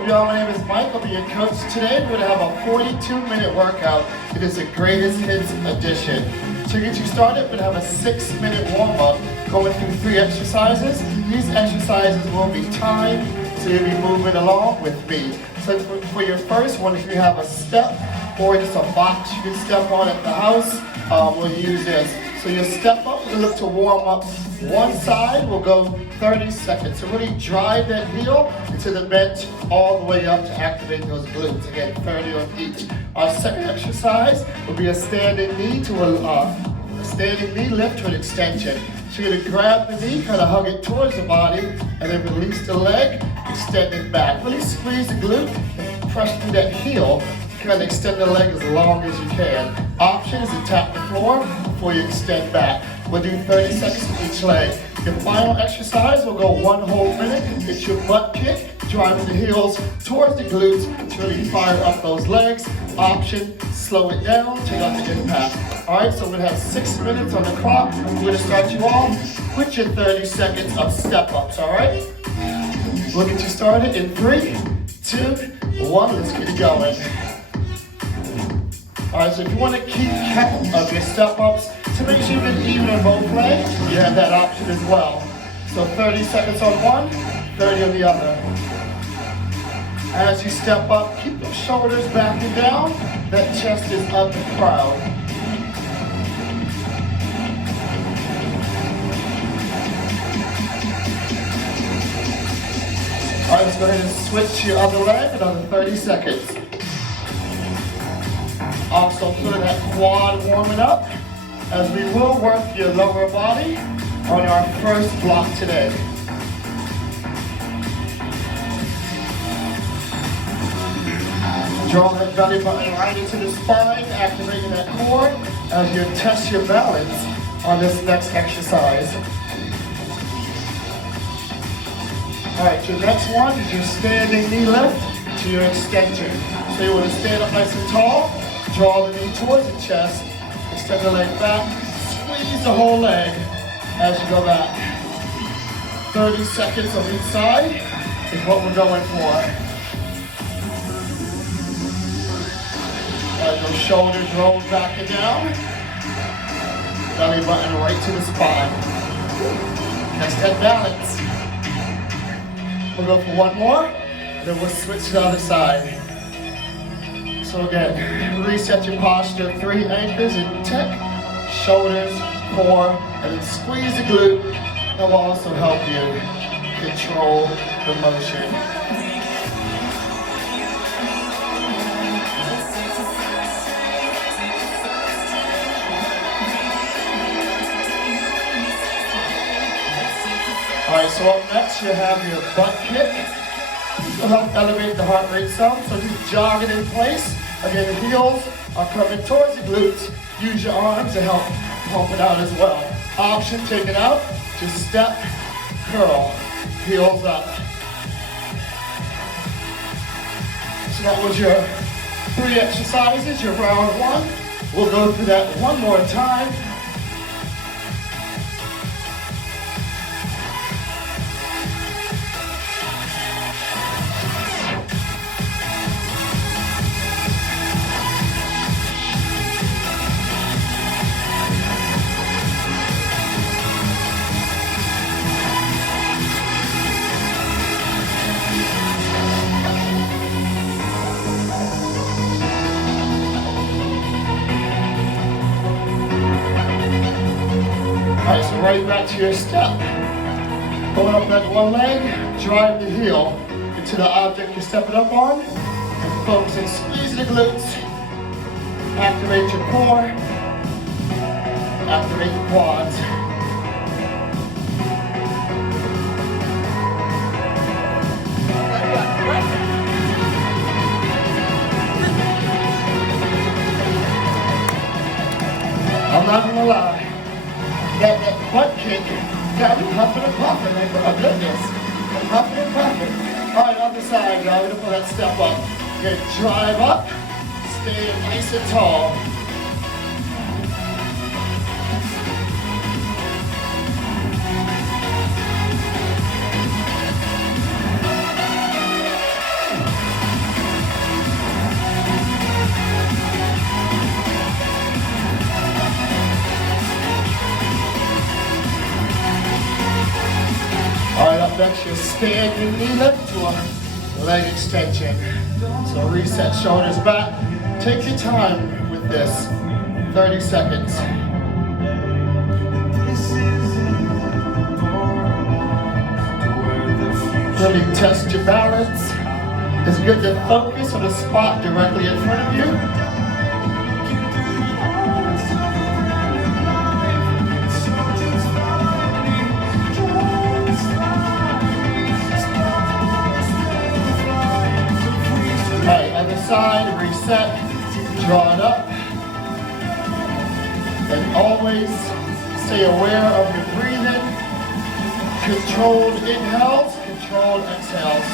Welcome y'all, my name is Mike, I'll be your coach today. We're going to have a 42-minute workout. It is the Greatest Hits edition. To get you started, we're going to have a 6-minute warm-up going through 3 exercises. These exercises will be timed, so you'll be moving along with me. So for your first one, if you have a step or just a box you can step on at the house, we'll use this. So your step up, we'll look to warm up one side, will go 30 seconds. So really drive that heel into the bench all the way up to activate those glutes. Again, 30 on each. Our second exercise will be a standing knee to a standing knee lift to an extension. So you're gonna grab the knee, kind of hug it towards the body, and then release the leg, extend it back. Really squeeze the glute and press through that heel. Kind of extend the leg as long as you can. Option is to tap the floor before you extend back. We'll do 30 seconds for each leg. Your final exercise will go 1 whole minute. It's your butt kick, driving the heels towards the glutes to really fire up those legs. Option, slow it down, take out the impact. All right, so we're gonna have 6 minutes on the clock. We're gonna start you off with your 30 seconds of step-ups, all right? We'll get you started in 3, 2, 1, let's get it going. All right, so if you want to keep count of your step-ups, to make sure you get even on both legs, you have that option as well. So 30 seconds on one, 30 on the other. As you step up, keep those shoulders back and down. That chest is up and proud. All right, let's go ahead and switch your other leg, another 30 seconds. Also feel that quad warming up, as we will work your lower body on our first block today. Draw that belly button right into the spine, activating that core as you test your balance on this next exercise. All right, your next one is your standing knee lift to your extension. So you want to stand up nice and tall. Draw the knee towards the chest, extend the leg back, squeeze the whole leg as you go back. 30 seconds on each side is what we're going for. As those shoulders roll back and down, belly button right to the spine. Catch that balance. We'll go for one more, and then we'll switch to the other side. So again, reset your posture, 3 anchors in tech, shoulders, core, and then squeeze the glute. That will also help you control the motion. All right, so up next you have your butt kick. This will help elevate the heart rate some, so just jog it in place. Again, the heels are coming towards the glutes. Use your arms to help pump it out as well. Option, take it out, just step, curl, heels up. So that was your 3 exercises, your round 1. We'll go through that one more time. Alright, so right back to your step. Pulling up that one leg, drive the heel into the object you're stepping up on, and focus and squeeze the glutes. Activate your core, activate the quads. I'm not gonna lie. That butt kick got me huffing and puffing, like, oh goodness. Huffing and puffing. All right, other side, y'all. We're gonna pull that step up. You're gonna drive up, stay nice and tall. standing knee lift to a leg extension. So reset shoulders back. Take your time with this, 30 seconds. Really test your balance. It's good to focus on a spot directly in front of you. Alright, other side, reset, draw it up. And always stay aware of your breathing. Controlled inhales, controlled exhales.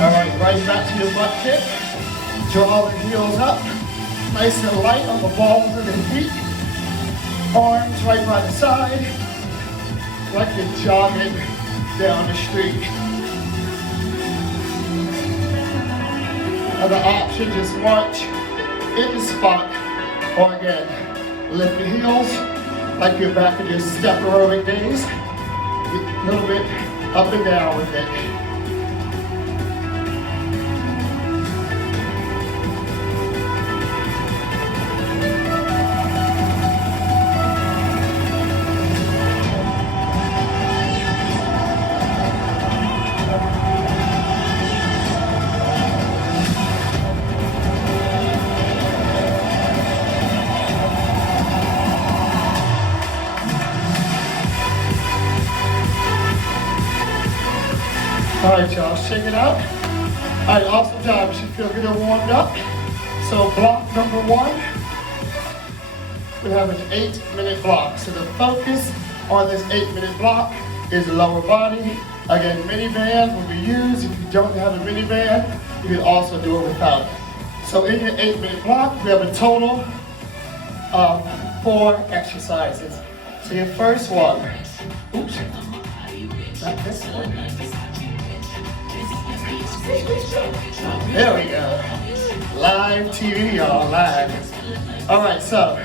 Alright, right back to your butt kick. Draw the heels up. Nice and light on the balls of the feet. Arms right by the side. Like you're jogging down the street. Other option, just march in the spot. Or again, lift the heels like you're back in your step aerobic days. A little bit up and down with it. Alright y'all, shake it out. Alright, awesome job. You should feel good and warmed up. So block number one, we have an 8-minute block. So the focus on this 8-minute block is lower body. Again, mini band will be used. If you don't have a mini band, you can also do it without. So in your 8-minute block, we have a total of 4 exercises. So your first one, oops, not this one. There we go. Live TV, y'all, live. All right, so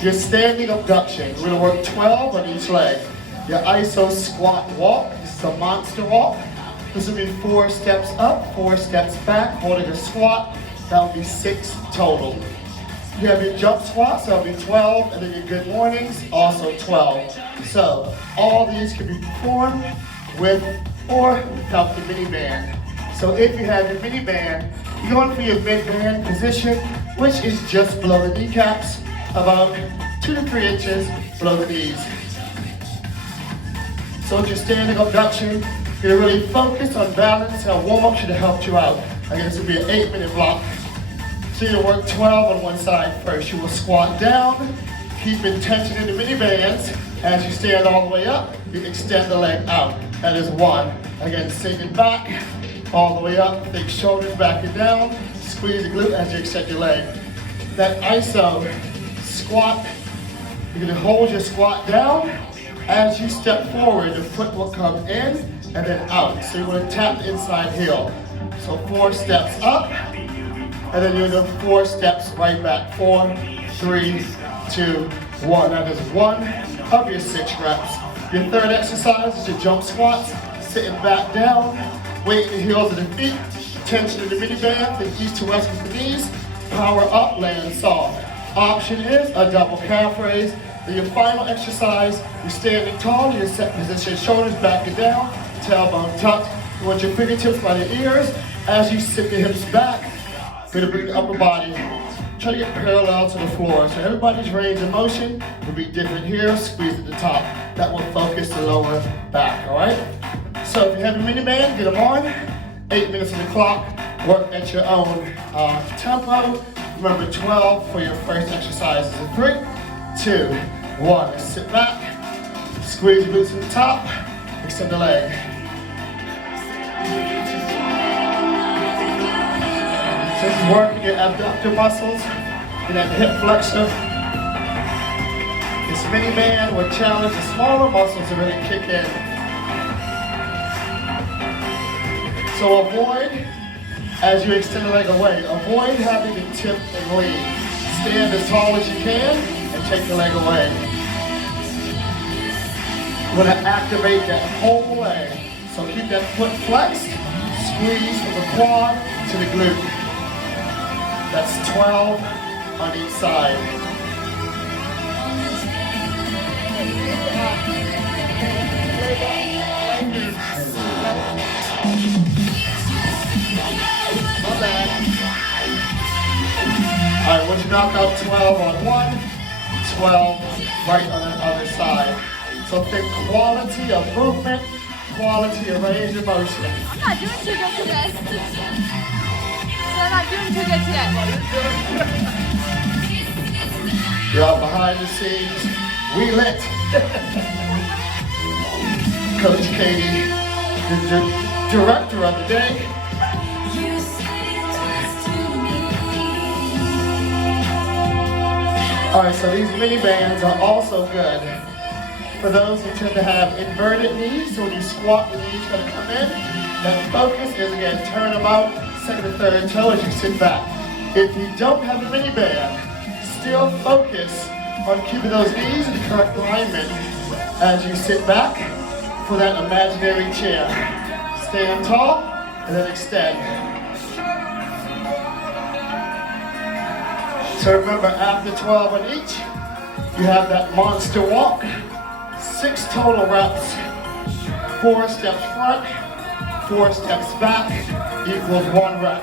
your standing abduction. We're gonna work 12 on each leg. Your iso squat walk. This is a monster walk. This will be 4 steps up, 4 steps back, holding a squat. That will be 6 total. You have your jump squats, that'll be 12, and then your good mornings, also 12. So all these can be performed with or without the mini band. So if you have your mini band, you're going for your mid band position, which is just below the kneecaps, about 2 to 3 inches below the knees. So with your standing abduction, you're really focused on balance. Our warm-up should have helped you out. Again, this will be an 8-minute block. So you'll work 12 on one side first. You will squat down, keeping tension in the mini bands. As you stand all the way up, you extend the leg out. That is 1. Again, sinking back, all the way up, think shoulders back and down, squeeze the glute as you extend your leg. That iso squat, you're gonna hold your squat down. As you step forward, the foot will come in and then out. So you wanna tap the inside heel. So 4 steps up, and then you're gonna do 4 steps right back. 4, 3, 2, 1. That is 1 of your 6 reps. Your third exercise is your jump squats, sitting back down, weight in the heels of the feet, tension in the mini band, think east to west with the knees, power up, land soft. Option is a double calf raise. Then your final exercise, you're standing tall, you're set position, shoulders back and down, tailbone tucked. You want your fingertips by the ears. As you sit the hips back, you're gonna bring the upper body, try to get parallel to the floor. So everybody's range of motion will be different here. Squeeze at the top. That will focus the lower back, all right? So if you have a mini band, get them on. 8 minutes on the clock. Work at your own tempo. Remember 12 for your first exercise. 3, 2, 1. Sit back. Squeeze your glutes to the top. Extend the leg. Just working your abductor muscles and that hip flexor. This mini band will challenge the smaller muscles to really kick in. So avoid, as you extend the leg away, avoid having to tip and lean. Stand as tall as you can and take the leg away. You want to activate that whole leg. So keep that foot flexed, squeeze from the quad to the glute. That's 12 on each side. My bad. All right, once you knock out 12 on one, 12 right on the other side. So think quality of movement, quality of range of motion. I'm not doing too good today. So I'm not doing too good today. You're out behind the scenes. We lit. Coach Katie, the director of the day. All right, so these mini bands are also good for those who tend to have inverted knees. So when you squat, the knees gonna come in. That focus is, again, turn them out, second and third toe as you sit back. If you don't have a mini band, still focus on keeping those knees in the correct alignment as you sit back for that imaginary chair. Stand tall and then extend. So remember, after 12 on each, you have that monster walk. 6 total reps. 4 steps front, 4 steps back, equals 1 rep.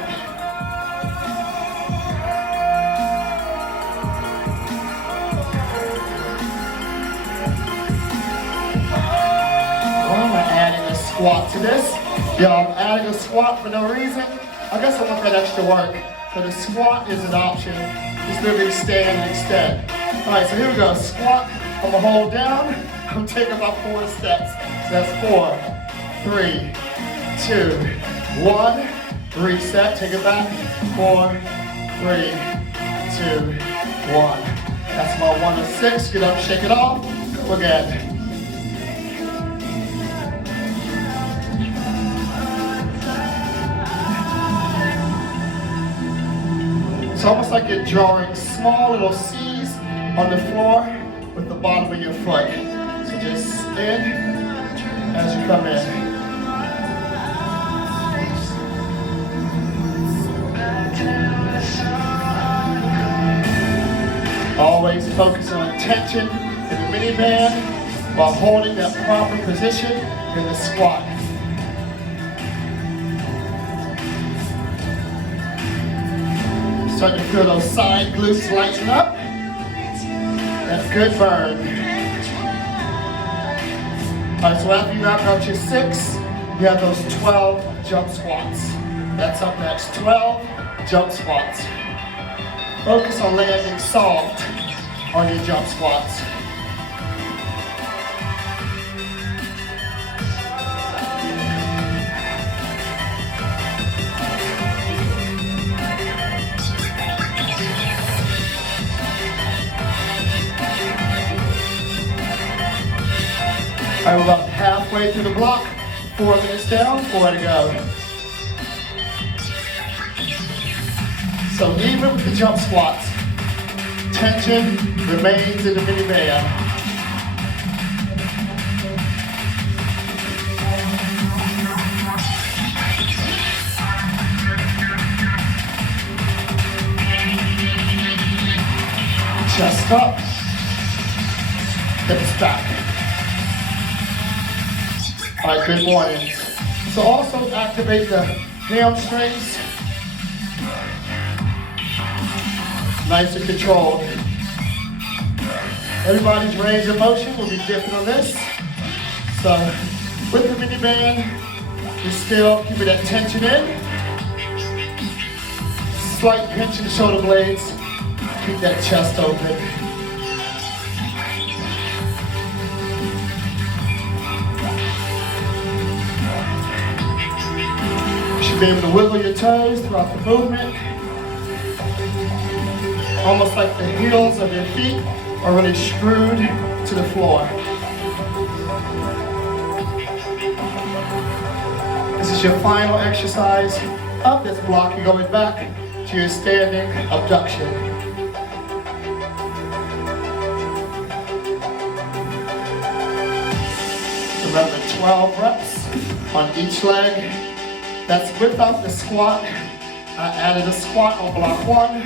Why am I adding a squat to this? Yo, I'm adding a squat for no reason. I guess I want that extra work. So the squat is an option. Just literally stand and extend. All right, so here we go. Squat, I'm gonna hold down. I'm taking about 4 steps. So that's 4, 3, 2, 1. Reset, take it back. 4, 3, 2, 1. That's my 1 to 6. Get up, shake it off. Go again. It's almost like you're drawing small little C's on the floor with the bottom of your foot. So just in as you come in. Always focus on tension in the mini band while holding that proper position in the squat. Starting to feel those side glutes lighten up. That's good burn. All right, so after you knock out your 6, you have those 12 jump squats. That's up next, 12 jump squats. Focus on landing soft on your jump squats. All right, we're about halfway through the block. 4 minutes down, 4 to go. So even with the jump squats, tension remains in the mini band. Chest up, hips back. All right, good morning. So also activate the hamstrings. Nice and controlled. Everybody's range of motion will be different on this. So with the mini band, you're still keeping that tension in. Slight pinch in the shoulder blades. Keep that chest open. You should be able to wiggle your toes throughout the movement. Almost like the heels of your feet are really screwed to the floor. This This is your final exercise of this block. You're going back to your standing abduction. Remember, 12 reps on each leg. That's without the squat. I added a squat on block 1,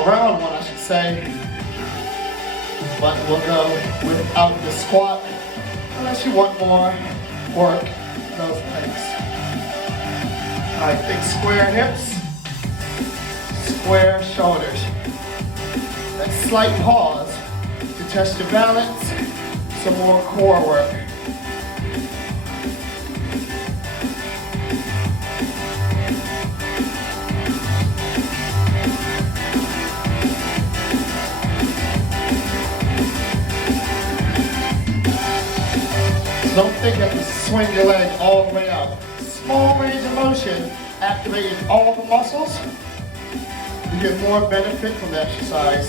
around 1 I should say. But we'll go without the squat unless you want more work in those legs. All right, think square hips, square shoulders. That slight pause to test your balance, some more core work. Don't think you have to swing your leg all the way up. Small range of motion, activating all the muscles. You get more benefit from the exercise.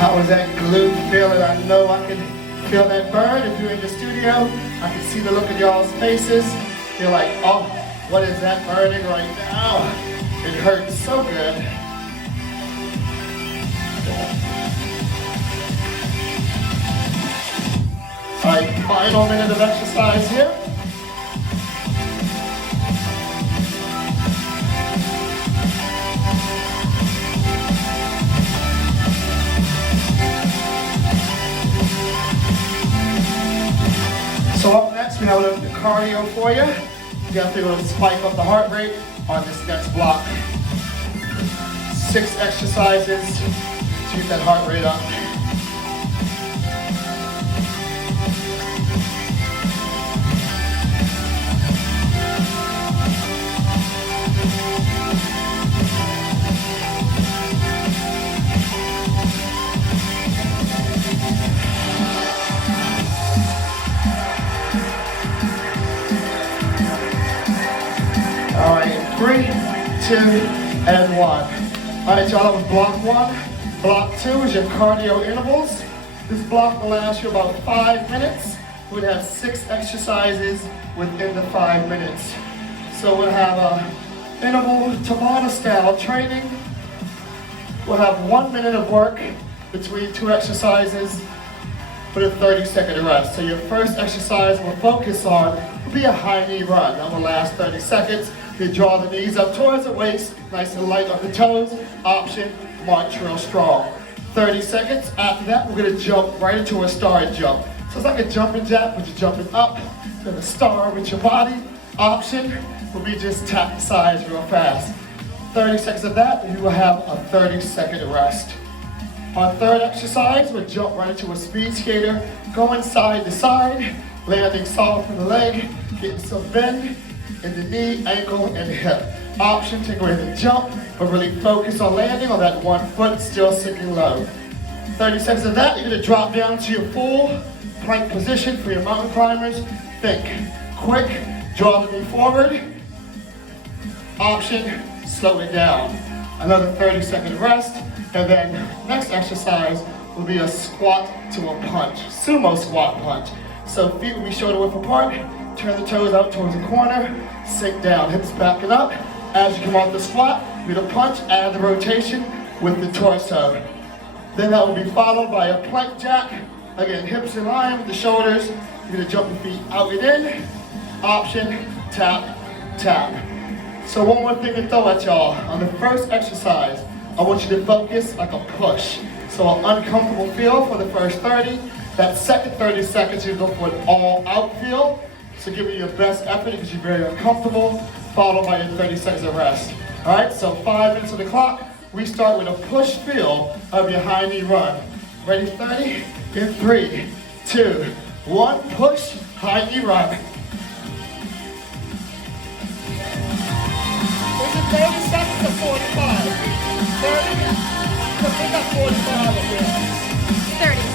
How was that glute feeling? I know I can feel that burn. If you're in the studio, I can see the look in y'all's faces. You're like, oh, what is that burning right now? It hurts so good. All right, final minute of exercise here. So up next, we have a little bit of cardio for you. Definitely going to spike up the heart rate on this next block. 6 exercises to get that heart rate up. All right, 3, 2, and 1. All right, y'all, that was block 1. Block 2 is your cardio intervals. This block will last you about 5 minutes. We'll have 6 exercises within the 5 minutes. So we'll have a interval Tabata style training. We'll have 1 minute of work between 2 exercises with a 30-second rest. So your first exercise we'll focus on will be a high knee run. That will last 30 seconds. You draw the knees up towards the waist, nice and light on the toes. Option, march real strong. 30 seconds. After that, we're gonna jump right into a star jump. So it's like a jumping jack, but you're jumping up to the star with your body. Option will be just tap the sides real fast. 30 seconds of that, and you will have a 30-second rest. Our third exercise, we'll jump right into a speed skater, going side to side, landing soft in the leg, getting some bend in the knee, ankle, and hip. Option, take away the jump, but really focus on landing on that 1 foot, still sinking low. 30 seconds of that, you're gonna drop down to your full plank position for your mountain climbers. Think quick, draw the knee forward. Option, slow it down. Another 30-second rest, and then next exercise will be a squat to a punch, sumo squat punch. So feet will be shoulder width apart, turn the toes out towards the corner, sink down, hips backing up. As you come off the squat, you're gonna punch, add the rotation with the torso. Then that will be followed by a plank jack. Again, hips in line with the shoulders. You're gonna jump your feet out and in. Option, tap, tap. So one more thing to throw at y'all. On the first exercise, I want you to focus like a push. So an uncomfortable feel for the first 30. That second 30 seconds, you go for an all-out feel. So give it your best effort because you're very uncomfortable, followed by your 30 seconds of rest. All right, so 5 minutes on the clock. We start with a push feel of your high knee run. Ready, 30, in 3, 2, 1, push, high knee run. Is it 30 seconds or 45? 30? Because we got 45 up here. 30.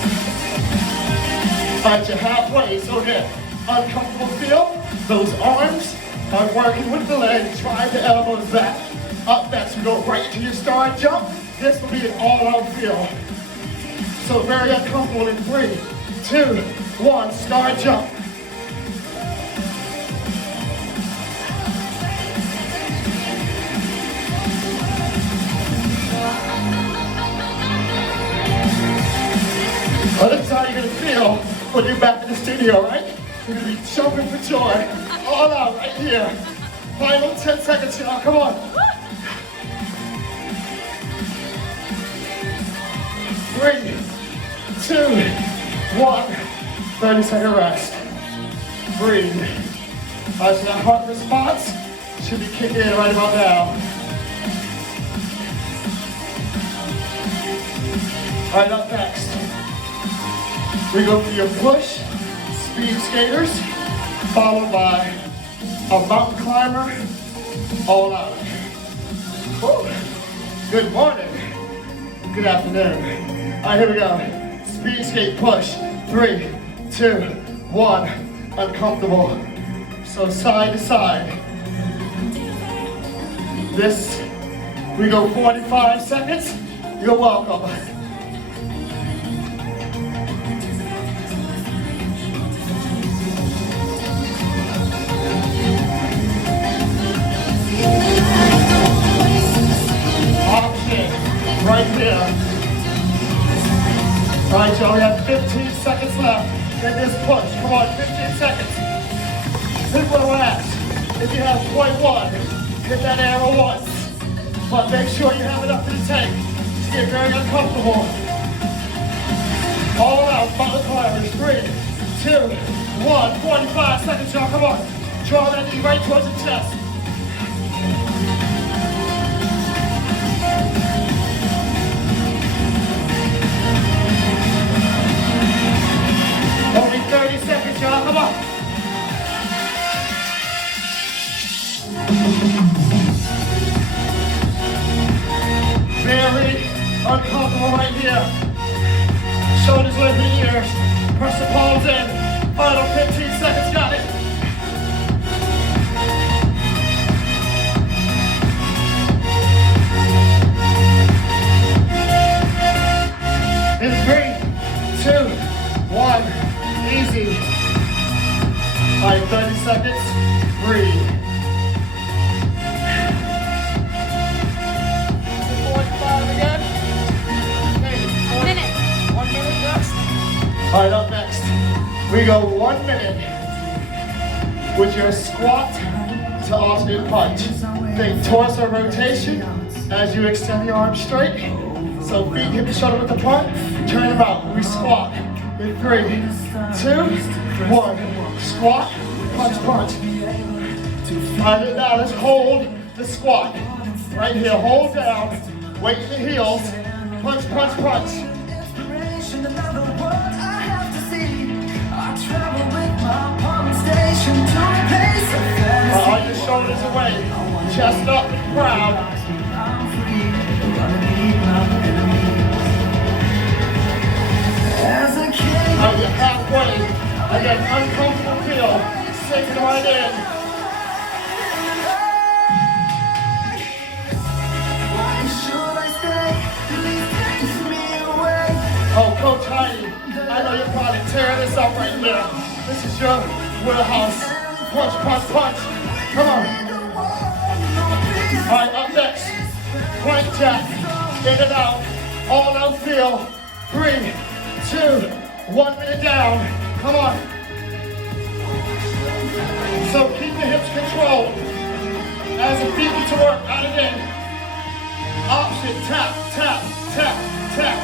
right, you're halfway, so again, uncomfortable feel. Those arms are working with the legs, drive the elbows back. Up next, we go right into your star jump. This will be an all-out feel. So very uncomfortable in 3, 2, 1, star jump. Well, this is how you're gonna feel when you're back in the studio, right? You're gonna be jumping for joy. All out right here. Final 10 seconds, y'all, come on. 3, 2, 1. 30-second rest. Breathe. All right, so that heart response should be kicking in right about now. All right, up next. We go for your push, speed skaters, followed by a mountain climber, all out. Woo. Good morning, good afternoon. All right, here we go. Speed skate push, 3, 2, 1, uncomfortable. So side to side. This, we go 45 seconds. You're welcome. Right here. All right, y'all, we have 15 seconds left in this push. Come on, 15 seconds. Here's what I want to ask. If you have point 1, hit that arrow once. But make sure you have enough in the tank to get very uncomfortable. All out, mountain climbers. 3, 2, 1, 45 seconds, y'all, come on. Draw that knee right towards the chest. Only 30 seconds, y'all, come on. Very uncomfortable right here. Shoulders lifting ears. Press the palms in. Final 15 seconds, got it. In 3, 2, 1. Easy. All right, 30 seconds. Breathe. 45 again. Okay, 1 minute next. All right, up next. We go 1 minute with your squat to alternate punch. Think torso rotation as you extend the arms straight. So feet hip to shoulder with the punt. Turn them out. We squat. In 3, 2, 1. Squat, punch, punch. All right, now let's hold the squat. Right here, hold down, weight in the heels, punch, punch, punch. All your shoulders away, chest up and proud. Now you're halfway. Again, uncomfortable feel. Sink it right in. Oh, Coach Heidi, I know you're probably tearing this up right here. This is your wheelhouse. Punch, punch, punch. Come on. All right, up next. Plank jack. In and out. All out feel. 3, 2, 1 minute down. Come on. So keep the hips controlled. As the feet get to work, out and in. Option, tap, tap, tap, tap.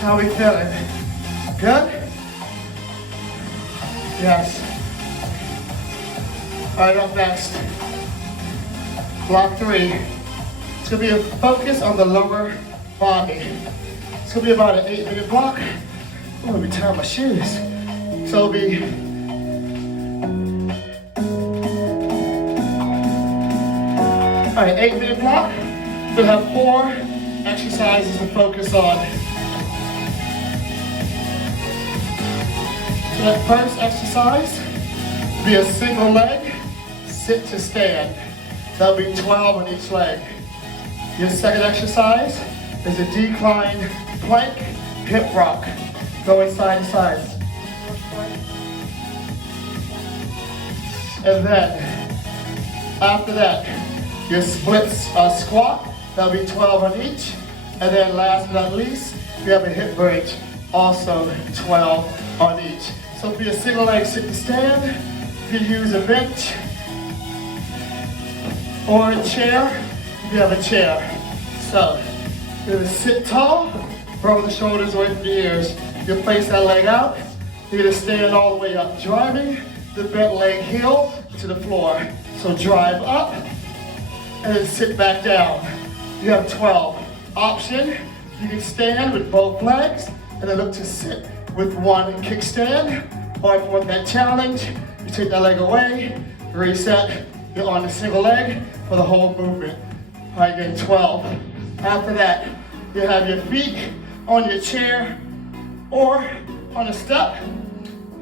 How we feeling? Good? Yes. All right, up next. Block 3. It's gonna be a focus on the lower body. It's gonna be about an 8-minute block. Oh, let me tie my shoes. So it'll be all right, 8-minute block. We'll have 4 exercises to focus on. So that first exercise will be a single leg, sit to stand. That'll be 12 on each leg. Your second exercise is a decline plank hip rock, going side to side. And then, after that, your split squat, that'll be 12 on each. And then last but not least, we have a hip bridge, also 12 on each. So it'll be a single leg sit to stand. You can use a bench or a chair if you have a chair. So, you're gonna sit tall, roll the shoulders away from the ears. You'll place that leg out. You're gonna stand all the way up, driving the bent leg heel to the floor. So drive up, and then sit back down. You have 12. Option, you can stand with both legs, and then look to sit with one kickstand. Or if you want that challenge, you take that leg away, reset, you're on the single leg for the whole movement. All right, again, 12. After that, you have your feet on your chair or on a step.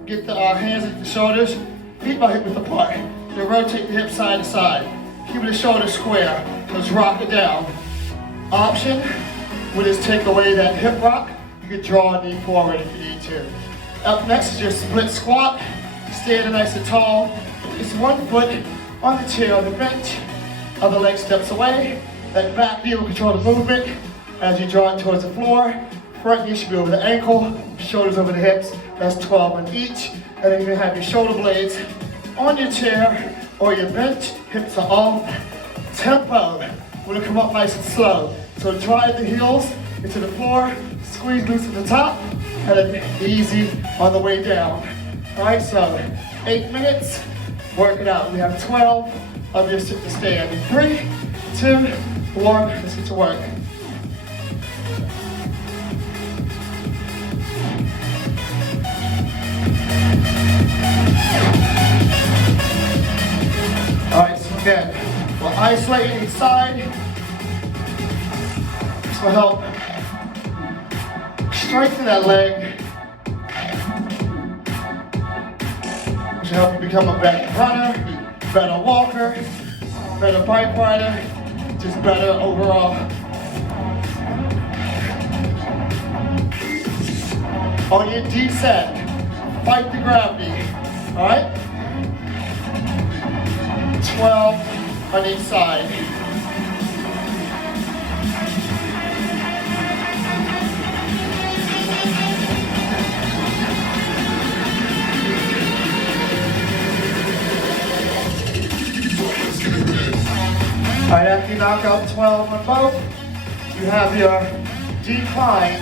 Get the hands at the shoulders, feet by hip width apart. You rotate the hips side to side. Keep the shoulders square. Let's rock it down. Option, we'll just take away that hip rock. You can draw a knee forward if you need to. Up next is your split squat. Standing nice and tall. It's one foot on the chair on the bench. Other leg steps away. That back knee will control the movement as you draw it towards the floor. Front knee should be over the ankle, shoulders over the hips. That's 12 on each. And then you're gonna have your shoulder blades on your chair or your bench. Hips are off. Tempo. We're gonna come up nice and slow. So drive the heels into the floor, squeeze loose at the top, and then easy on the way down. All right, so 8 minutes, work it out. We have 12 of your sit to stand. 3, 2, 1, let's get to work. All right, so again, we'll isolate each side. This will help strengthen that leg. This will help you become a better runner, better walker, better bike rider, just better overall. On your descent, fight the gravity, all right? 12 on each side. All right, after you knock out 12 on both, you have your decline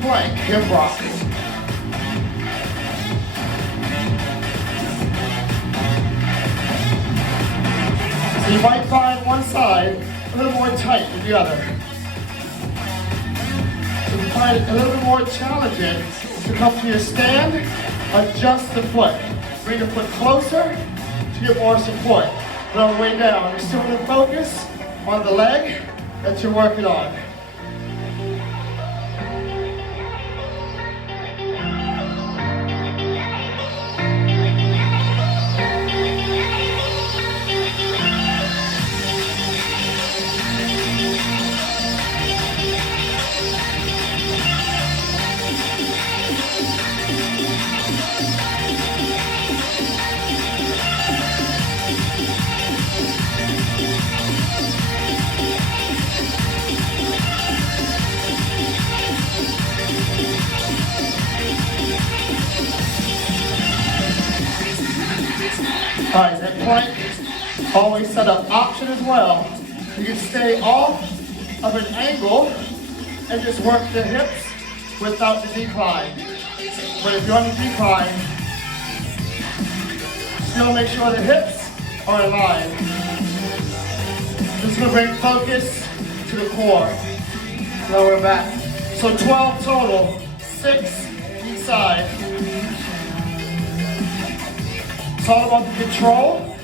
plank hip rock. So you might find one side a little more tight than the other. So you find it a little bit more challenging to come to your stand, adjust the foot. Bring the foot closer to get more support. But on the way down, you're still going to focus on the leg that you're working on. All right, that plank, always set up option as well. You can stay off of an angle and just work the hips without the decline. But if you're on the decline, still make sure the hips are in line. This is going to bring focus to the core, lower back. So 12 total, 6 each side. It's all about the control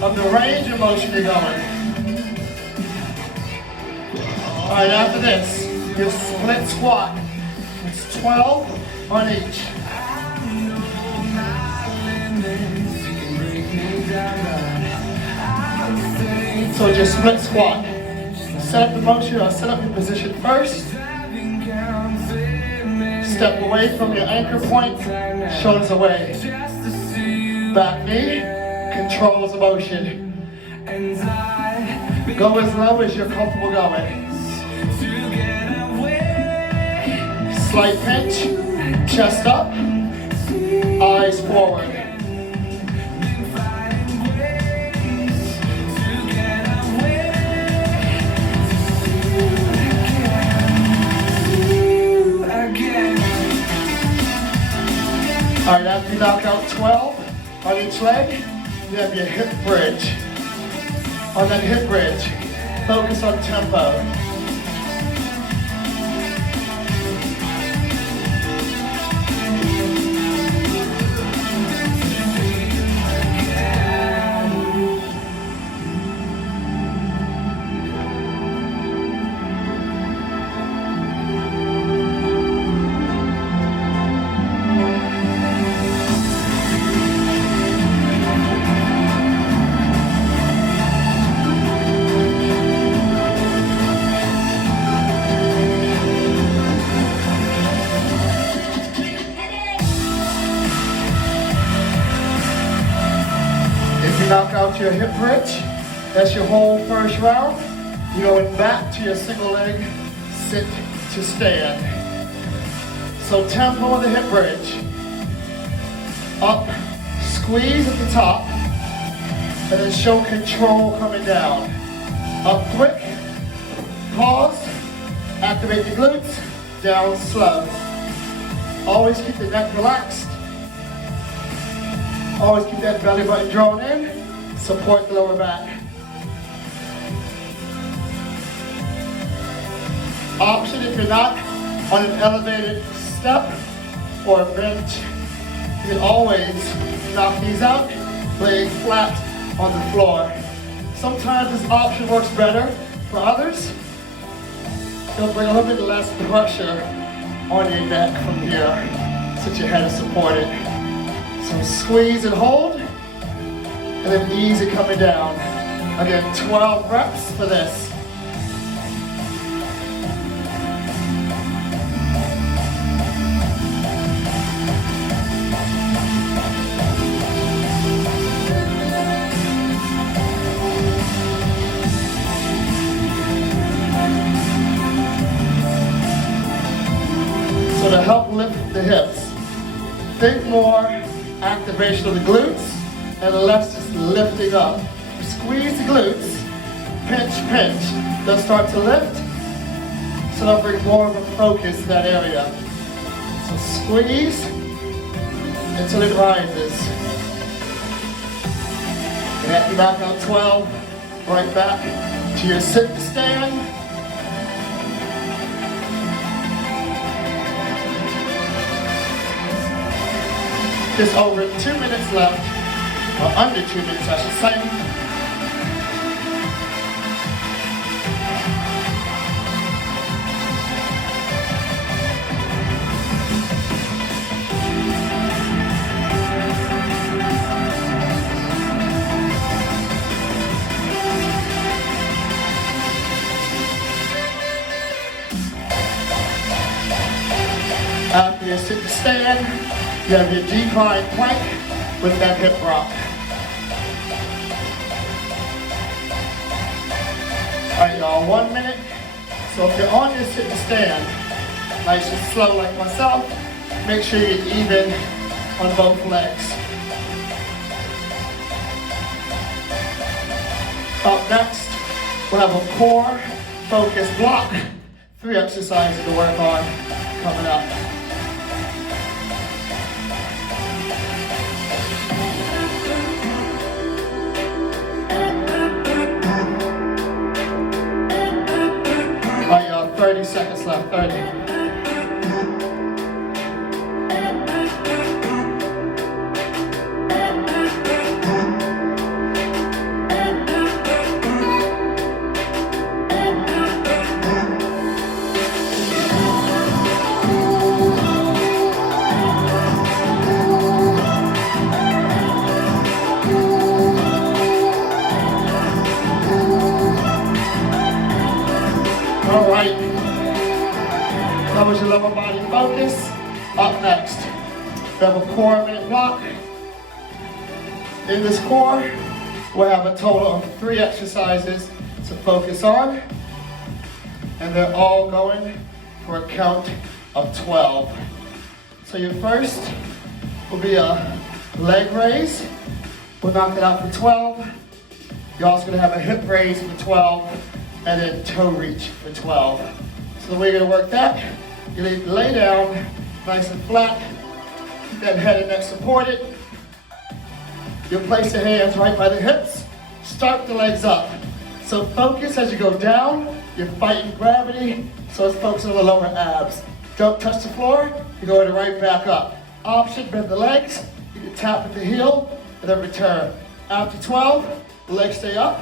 of the range of motion you're going. All right, after this, your split squat. It's 12 on each. So just split squat. Set up the motion, or set up your position first. Step away from your anchor point, shoulders away. Back knee controls the motion. Go as low as you're comfortable going. Slight pinch, chest up, eyes forward. All right, after you knock out 12 on each leg, you have your hip bridge. On that hip bridge, focus on tempo. Knock out your hip bridge. That's your whole first round. You're going back to your single leg sit to stand. So tempo on the hip bridge. Up, squeeze at the top, and then show control coming down. Up quick, pause, activate the glutes, down slow. Always keep the neck relaxed. Always keep that belly button drawn in. Support the lower back. Option if you're not on an elevated step or a bench, you can always knock these out, laying flat on the floor. Sometimes this option works better. For others, it'll bring a little bit less pressure on your neck from here, since your head is supported. So squeeze and hold, and then easy coming down. Again, 12 reps for this. So to help lift the hips, think more activation of the glutes and less just lifting up. Squeeze the glutes, pinch, pinch. They'll start to lift, so they'll bring more of a focus to that area. So squeeze until it rises. And after you knock out 12, right back to your sit to stand. Just over 2 minutes left, or under 2 minutes I should say. After you sit to stand, you have your decline plank with that hip rock. All right, y'all, 1 minute. So if you're on your sit to stand, nice and slow like myself, make sure you're even on both legs. Up next, we'll have a core focus block. 3 exercises to work on coming up. All right, y'all, 30 seconds left, 30. All right, that was your lower body focus. Up next, we have a core minute block. In this core, we'll have a total of 3 exercises to focus on, and they're all going for a count of 12. So your first will be a leg raise. We'll knock it out for 12. You're also gonna have a hip raise for 12, and then toe reach for 12. So the way you're gonna work that, you lay down nice and flat, keep that head and neck supported. You'll place your hands right by the hips, start the legs up. So focus as you go down, you're fighting gravity, so it's focusing on the lower abs. Don't touch the floor, you're going right back up. Option, bend the legs, you can tap at the heel, and then return. After 12, the legs stay up.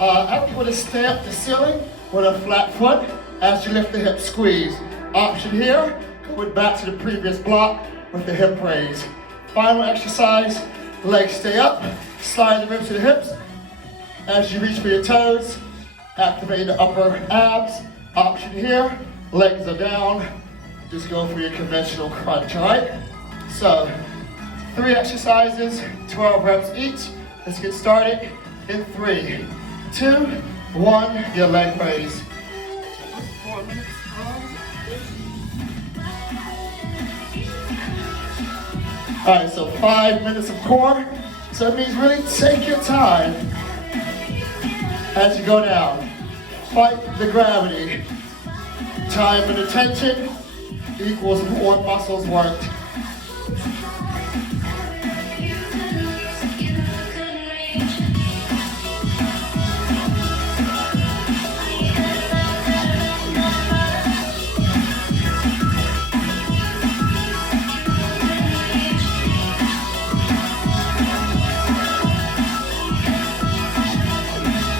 After you want to stay up the ceiling with a flat foot as you lift the hips, squeeze. Option here, going back to the previous block with the hip raise. Final exercise, legs stay up, slide the ribs to the hips. As you reach for your toes, activate the upper abs. Option here, legs are down. Just go for your conventional crunch, all right? So, 3 exercises, 12 reps each. Let's get started in 3, 2, 1, your leg raise. 4 minutes. All right, so 5 minutes of core. So it means really take your time as you go down. Fight the gravity. Time and attention equals more muscles worked.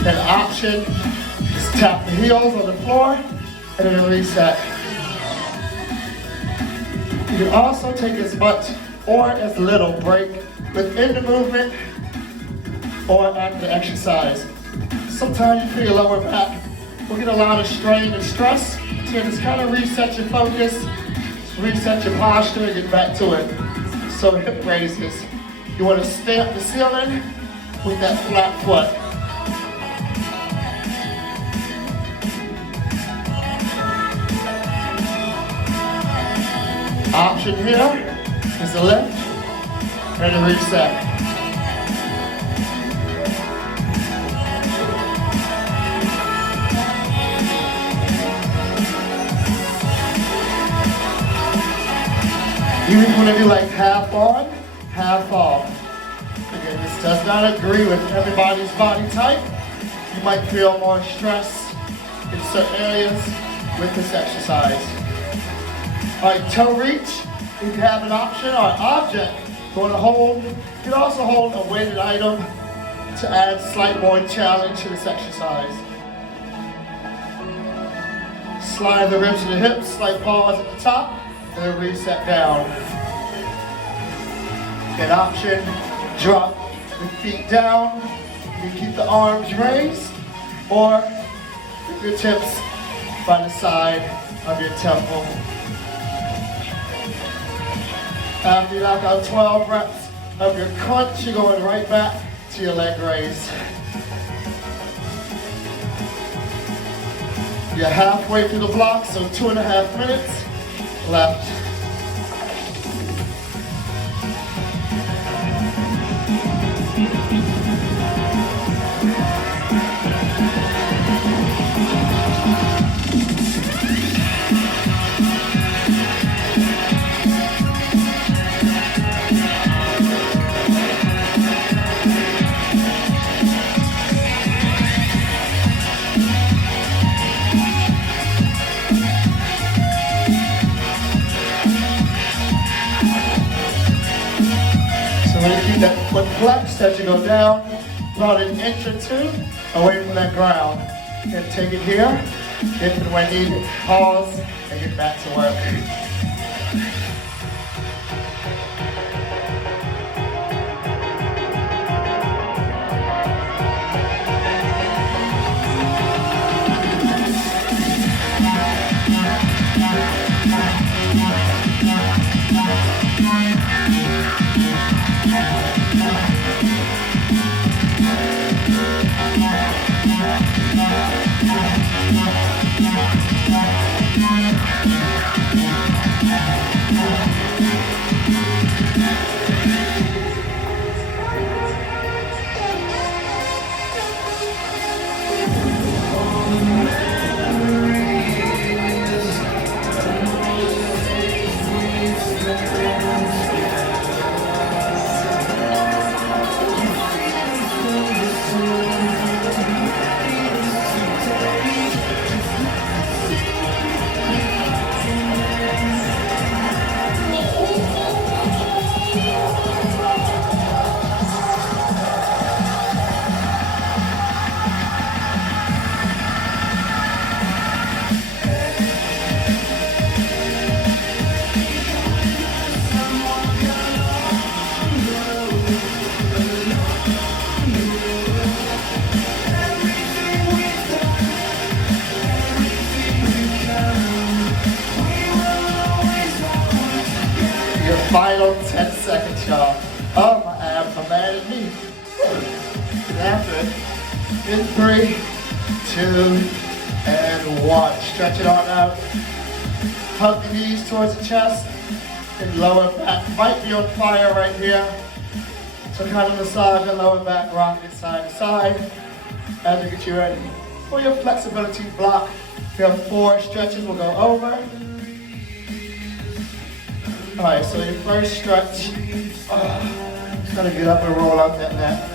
An option is tap the heels on the floor and then reset. You can also take as much or as little break within the movement or after the exercise. Sometimes you feel your lower back will get a lot of strain and stress, so you just kind of reset your focus, reset your posture, and get back to it. So hip raises. You want to stay up the ceiling with that flat foot. Option here is a lift and a reset. You want to do like half on, half off. Again, this does not agree with everybody's body type. You might feel more stress in certain areas with this exercise. All right, toe reach, if you have an option or an object you want to hold, you can also hold a weighted item to add slight more challenge to this exercise. Slide the ribs to the hips, slight pause at the top, and then reset down. An option, drop the feet down, you can keep the arms raised, or put your tips by the side of your temple. After you knock out 12 reps of your crunch, you're going right back to your leg raise. You're halfway through the block, so 2.5 minutes left. Foot flex as you go down, about an inch or two away from that ground. And take it here, if and when needed, pause, and get back to work. Final 10 seconds, y'all. Oh, my abs are mad at me. And after it, in 3, 2, and 1. Stretch it on out. Hug the knees towards the chest. And lower back might be on fire right here. So kind of massage the lower back, rock it side to side as we get you ready. For your flexibility block, we have 4 stretches we'll go over. Alright, so your first stretch, just gotta get up and roll out that mat.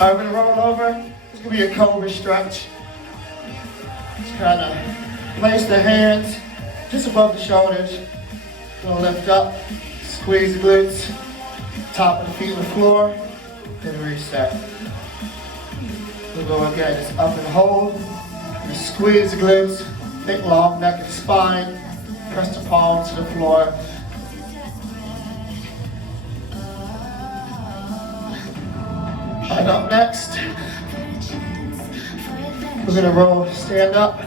Alright, we're gonna roll over. It's gonna be a cobra stretch. Just kinda place the hands just above the shoulders. Gonna lift up, squeeze the glutes, top of the feet on the floor, then reset. We'll go again, just up and hold. Squeeze the glutes, think long neck and spine, press the palms to the floor. Alright, up next, we're gonna roll, stand up,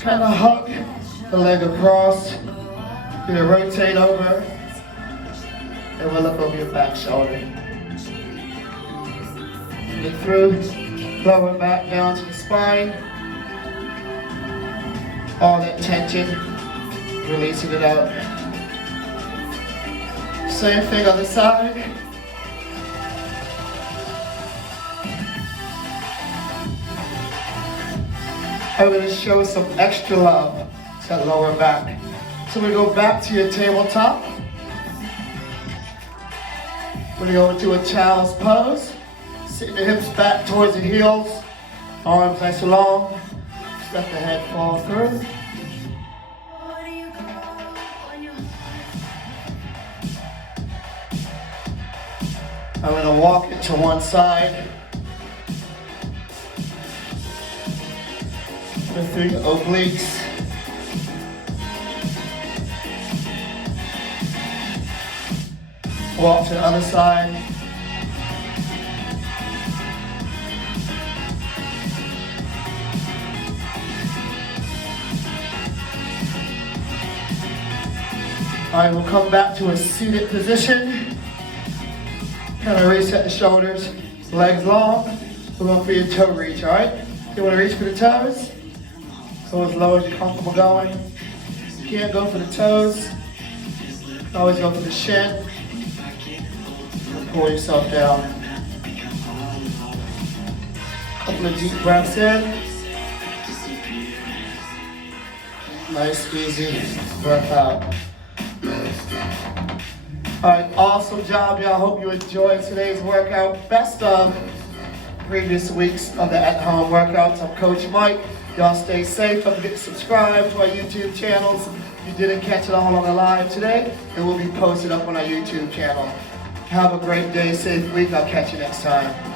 kind of hug the leg across, you're gonna rotate over, and we'll look over your back shoulder. Get through, lower back down to the spine. All that tension, releasing it out. Same thing on the side. I'm going to show some extra love to that lower back. So we go back to your tabletop. We're going to go into a child's pose. Sit the hips back towards the heels. Arms nice and long. Let the head fall through. I'm going to walk it to one side. Go through your obliques. Walk to the other side. All right, we'll come back to a seated position. Kind of reset the shoulders, legs long. We're going for your toe reach, all right? You want to reach for the toes? Go as low as you're comfortable going. You can't go for the toes. Always go for the shin. Pull yourself down. Couple of deep breaths in. Nice, easy breath out. All right, awesome job, y'all. Hope you enjoyed today's workout. Best of previous weeks of the at-home workouts. I'm Coach Mike. Y'all stay safe. Don't forget to subscribe to our YouTube channels. If you didn't catch it all on the live today, it will be posted up on our YouTube channel. Have a great day, safe week. I'll catch you next time.